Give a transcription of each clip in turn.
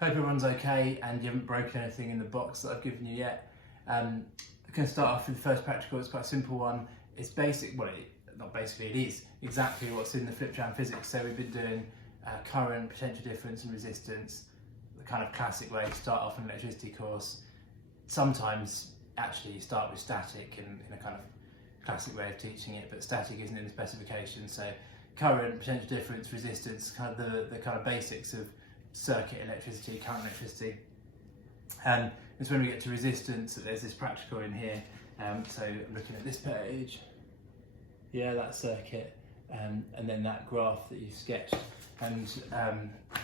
Hope everyone's okay and you haven't broken anything in the box that I've given you yet. I'm going to start off with the first practical. It's quite a simple one. It's basic, well, not basically, it is exactly what's in the flipped round physics. So we've been doing current, potential difference and resistance, the kind of classic way to start off an electricity course. Sometimes actually you start with static in a kind of classic way of teaching it, but static isn't in the specification. So current, potential difference, resistance, kind of the kind of basics of circuit electricity, current electricity. And it's when we get to resistance that there's this practical in here. So I'm looking at this page, yeah, that circuit, and then that graph that you sketched. And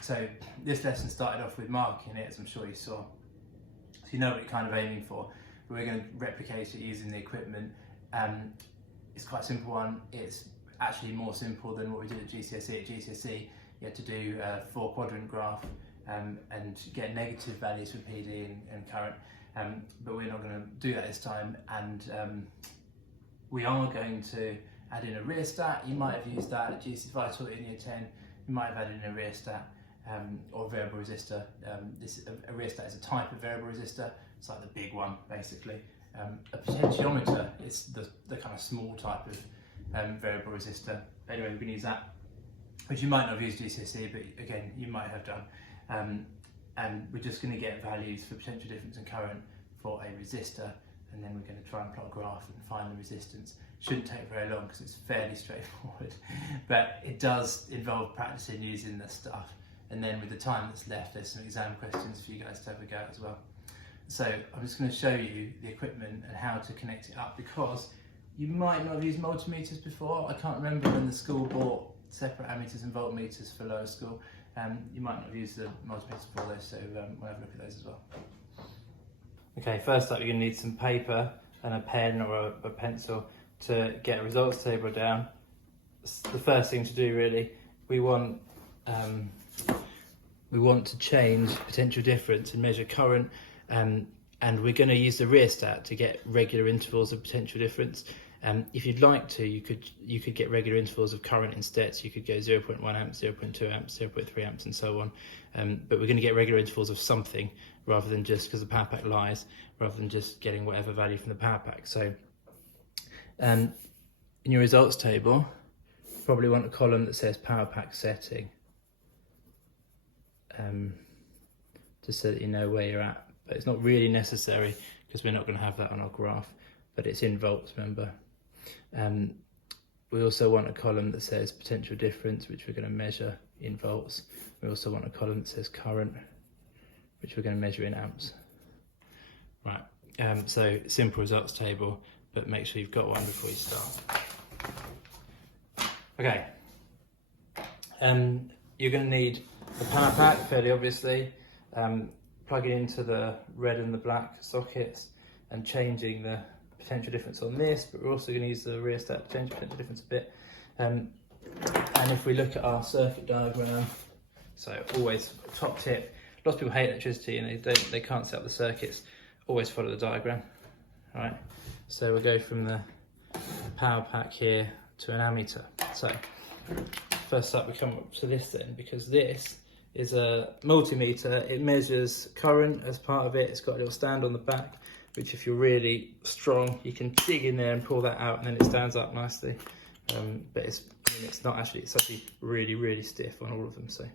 so this lesson started off with marking it, as I'm sure you saw. So you know what you're kind of aiming for. But we're going to replicate it using the equipment. It's quite a simple one. It's actually more simple than what we did at GCSE. At GCSE, you had to do a 4-quadrant graph and get negative values for PD and current, but we're not going to do that this time. And we are going to add in a rheostat. You might have used that at GCSE. If I taught it in year 10, you might have added in a rheostat or variable resistor. A rheostat is a type of variable resistor. It's like the big one, basically. A potentiometer is the kind of small type of variable resistor. Anyway, we're going to use that, which you might not have used GCSE, but again, you might have done. And we're just going to get values for potential difference and current for a resistor, and then we're going to try and plot a graph and find the resistance. Shouldn't take very long because it's fairly straightforward, but it does involve practicing using this stuff. And then with the time that's left, there's some exam questions for you guys to have a go at as well. So I'm just going to show you the equipment and how to connect it up, because you might not have used multimeters before. I can't remember when the school bought separate ammeters and voltmeters for lower school. You might not have used the multimeters before those, so we'll have a look at those as well. Okay, first up you're going to need some paper and a pen or a pencil to get a results table down. The first thing to do really, we want to change potential difference and measure current, and we're going to use the rheostat to get regular intervals of potential difference. If you'd like to, you could get regular intervals of current instead. So you could go 0.1 amps, 0.2 amps, 0.3 amps, and so on. But we're going to get regular intervals of something, rather than just, because the power pack lies, rather than just getting whatever value from the power pack. So in your results table, you probably want a column that says power pack setting, just so that you know where you're at. But it's not really necessary because we're not going to have that on our graph, but it's in volts, remember. We also want a column that says potential difference, which we're going to measure in volts. We also want a column that says current, which we're going to measure in amps. Right, so simple results table, but make sure you've got one before you start. Okay, you're going to need a power pack, fairly obviously. Plug it into the red and the black sockets and changing the potential difference on this, but we're also going to use the rheostat to change the potential difference a bit. And if we look at our circuit diagram, so always top tip, lots of people hate electricity and they can't set up the circuits. Always follow the diagram. All right, so we'll go from the power pack here to an ammeter. So first up we come up to this then, because this is a multimeter. It measures current as part of it. It's got a little stand on the back, which if you're really strong, you can dig in there and pull that out, and then it stands up nicely. But it's not actually, it's actually really, really stiff on all of them. So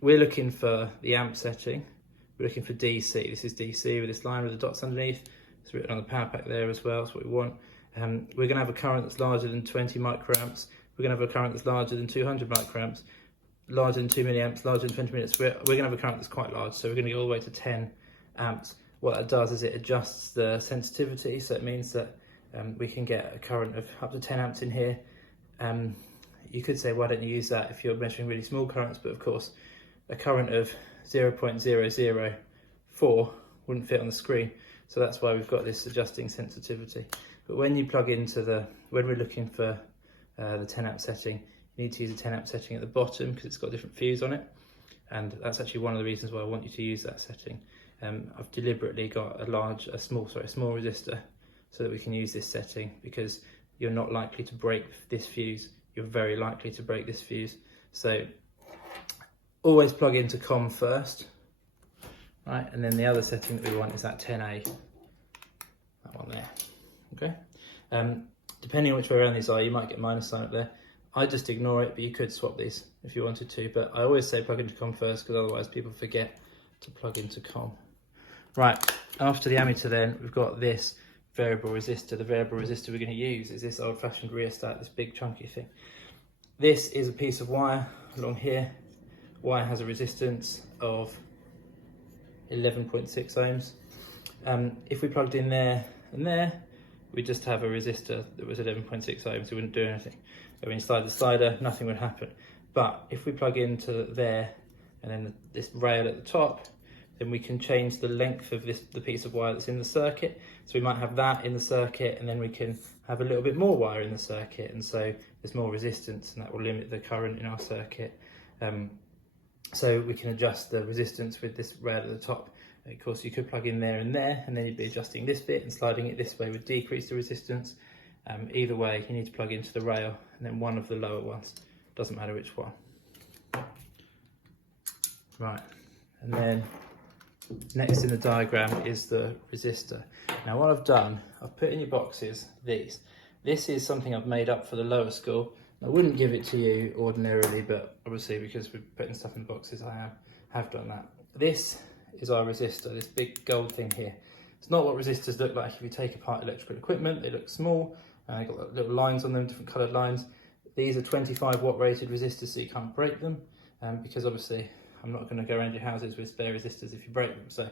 we're looking for the amp setting. We're looking for DC. This is DC with this line with the dots underneath. It's written on the power pack there as well. That's what we want. We're going to have a current that's larger than 20 microamps. We're going to have a current that's larger than 200 microamps, larger than 2 milliamps, larger than 20 minutes. We're going to have a current that's quite large, so we're going to go all the way to 10 amps. What that does is it adjusts the sensitivity, so it means that we can get a current of up to 10 amps in here. You could say, why don't you use that if you're measuring really small currents, but of course a current of 0.004 wouldn't fit on the screen, so that's why we've got this adjusting sensitivity. But when you plug into when we're looking for the 10 amp setting, you need to use a 10 amp setting at the bottom because it's got a different fuse on it, and that's actually one of the reasons why I want you to use that setting. I've deliberately got a small resistor so that we can use this setting, because you're not likely to break this fuse. You're very likely to break this fuse. So always plug into COM first, right? And then the other setting that we want is that 10A, that one there, okay? Depending on which way around these are, you might get minus sign up there. I just ignore it, but you could swap these if you wanted to, but I always say plug into COM first, because otherwise people forget to plug into COM. Right, after the ammeter then, we've got this variable resistor. The variable resistor we're going to use is this old-fashioned rheostat, this big chunky thing. This is a piece of wire along here. Wire has a resistance of 11.6 ohms. If we plugged in there and there, we just have a resistor that was 11.6 ohms. It wouldn't do anything. So when you slide the slider, nothing would happen. But if we plug into there and then this rail at the top, then we can change the length of the piece of wire that's in the circuit. So we might have that in the circuit, and then we can have a little bit more wire in the circuit, and so there's more resistance, and that will limit the current in our circuit. So we can adjust the resistance with this rail at the top. Of course, you could plug in there, and then you'd be adjusting this bit, and sliding it this way would decrease the resistance. Either way, you need to plug into the rail, and then one of the lower ones. Doesn't matter which one. Right, and then next in the diagram is the resistor. Now what I've done, I've put in your boxes these. This is something I've made up for the lower school. I wouldn't give it to you ordinarily, but obviously because we're putting stuff in boxes, I have done that. This is our resistor, this big gold thing here. It's not what resistors look like if you take apart electrical equipment. They look small, they've got little lines on them, different coloured lines. These are 25 watt rated resistors, so you can't break them, because obviously I'm not going to go around your houses with spare resistors if you break them, so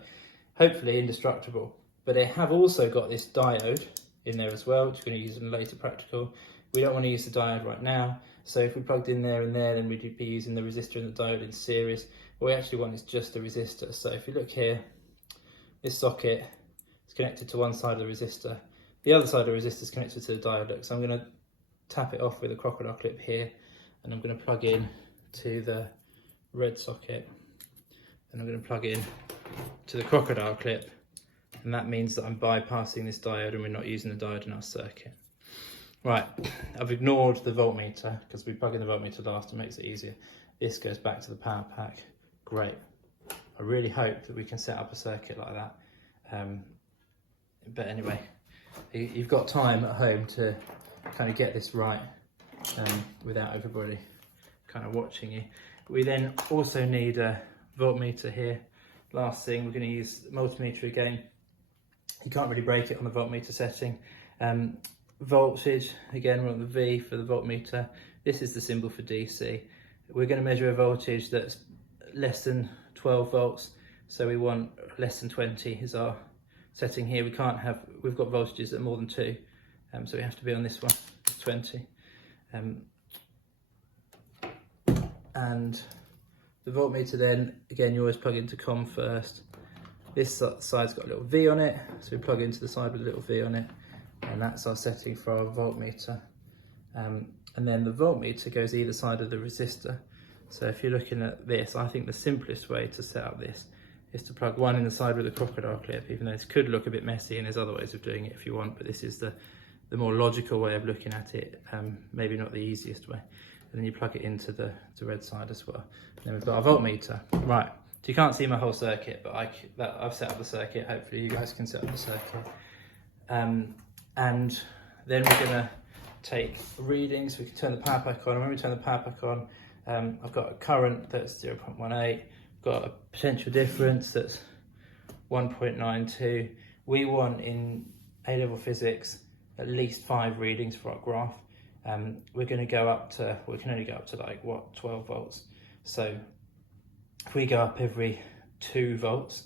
hopefully indestructible. But they have also got this diode in there as well, which we're going to use in a later practical. We don't want to use the diode right now, so if we plugged in there and there, then we'd be using the resistor and the diode in series. What we actually want is just a resistor. So if you look here, this socket is connected to one side of the resistor. The other side of the resistor is connected to the diode. Look, so I'm going to tap it off with a crocodile clip here, and I'm going to plug in to the red socket, and I'm going to plug in to the crocodile clip, and that means that I'm bypassing this diode and we're not using the diode in our circuit. Right, I've ignored the voltmeter because we plug in the voltmeter last, it makes it easier. This goes back to the power pack. Great. I really hope that we can set up a circuit like that. But anyway, you've got time at home to kind of get this right without everybody kind of watching you. We then also need a voltmeter here. Last thing, we're going to use multimeter again. You can't really break it on the voltmeter setting. Voltage, again, we're on the V for the voltmeter. This is the symbol for DC. We're going to measure a voltage that's less than 12 volts. So we want less than 20 is our setting here. We've got voltages that are more than 2. So we have to be on this one, 20. And the voltmeter then, again, you always plug into COM first. This side's got a little V on it, so we plug into the side with a little V on it, and that's our setting for our voltmeter. And then the voltmeter goes either side of the resistor. So if you're looking at this, I think the simplest way to set up this is to plug one in the side with a crocodile clip, even though this could look a bit messy and there's other ways of doing it if you want, but this is the more logical way of looking at it, maybe not the easiest way. And then you plug it into the red side as well. And then we've got our voltmeter. Right, so you can't see my whole circuit, but I've set up the circuit. Hopefully you guys can set up the circuit. And then we're gonna take readings. We can turn the power pack on, and when we turn the power pack on, I've got a current that's 0.18, got a potential difference that's 1.92. We want in A-level physics at least 5 readings for our graph. We're going to go up to, we can only go up to like, 12 volts. So if we go up every 2 volts,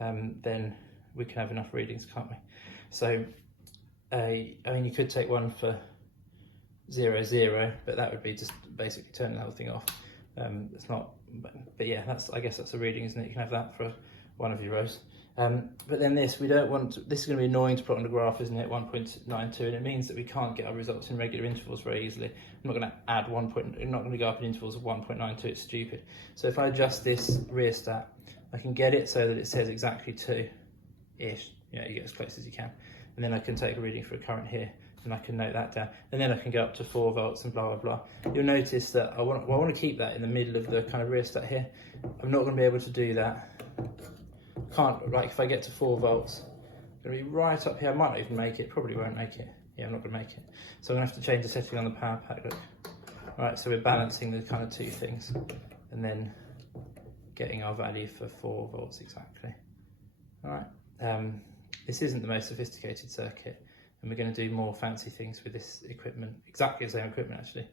then we can have enough readings, can't we? So, I mean, you could take one for 0, 0, but that would be just basically turning the whole thing off. It's not, but yeah, I guess that's a reading, isn't it? You can have that for one of your rows. But then this, we don't want to, this is going to be annoying to put on the graph, isn't it? 1.92, and it means that we can't get our results in regular intervals very easily. I'm not going to add I'm not going to go up in intervals of 1.92, it's stupid. So if I adjust this rheostat, I can get it so that it says exactly 2-ish, you know, you get as close as you can. And then I can take a reading for a current here, and I can note that down. And then I can go up to 4 volts and blah, blah, blah. You'll notice that I want to keep that in the middle of the kind of rheostat here. I'm not going to be able to do that Can't, like if I get to 4 volts, I'm going to be right up here. I might not even make it, probably won't make it. Yeah, I'm not going to make it. So I'm going to have to change the setting on the power pack. Look. Right, so we're balancing the kind of 2 things and then getting our value for 4 volts exactly. All right, this isn't the most sophisticated circuit, and we're going to do more fancy things with this equipment, exactly the same equipment actually,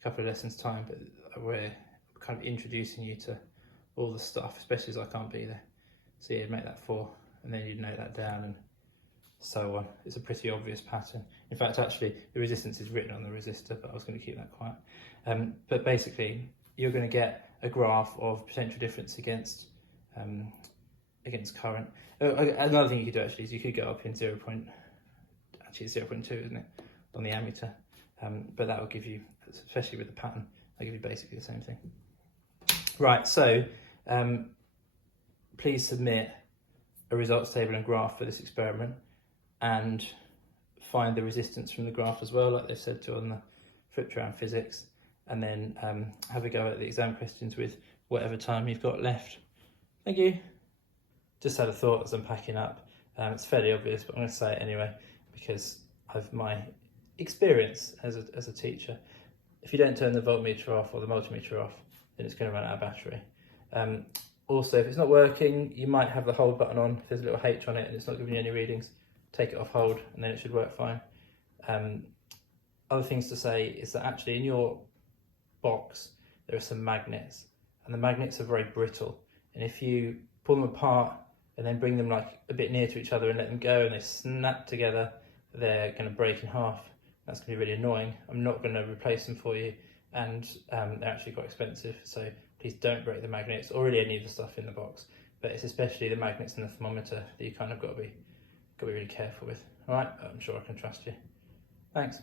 a couple of lessons time, but we're kind of introducing you to all the stuff, especially as I can't be there. So you'd make that 4, and then you'd note that down, and so on. It's a pretty obvious pattern. In fact, actually, the resistance is written on the resistor, but I was going to keep that quiet. But basically, you're going to get a graph of potential difference against current. Another thing you could do actually is you could go up in 0.2, isn't it, on the ammeter? But that will give you, especially with the pattern, that'll give you basically the same thing. Right, so please submit a results table and graph for this experiment, and find the resistance from the graph as well, like they've said to on the flip around physics, and then have a go at the exam questions with whatever time you've got left. Thank you. Just had a thought as I'm packing up. It's fairly obvious, but I'm going to say it anyway because of my experience as a teacher. If you don't turn the voltmeter off or the multimeter off, then it's going to run out of battery. Also, if it's not working, you might have the hold button on. If there's a little H on it and it's not giving you any readings, take it off hold and then it should work fine. Other things to say is that actually in your box there are some magnets, and the magnets are very brittle, and if you pull them apart and then bring them like a bit near to each other and let them go and they snap together, they're going to break in half. That's going to be really annoying. I'm not going to replace them for you, and they're actually quite expensive, so please don't break the magnets or really any of the stuff in the box, but it's especially the magnets and the thermometer that you kind of got to be really careful with. All right, I'm sure I can trust you. Thanks.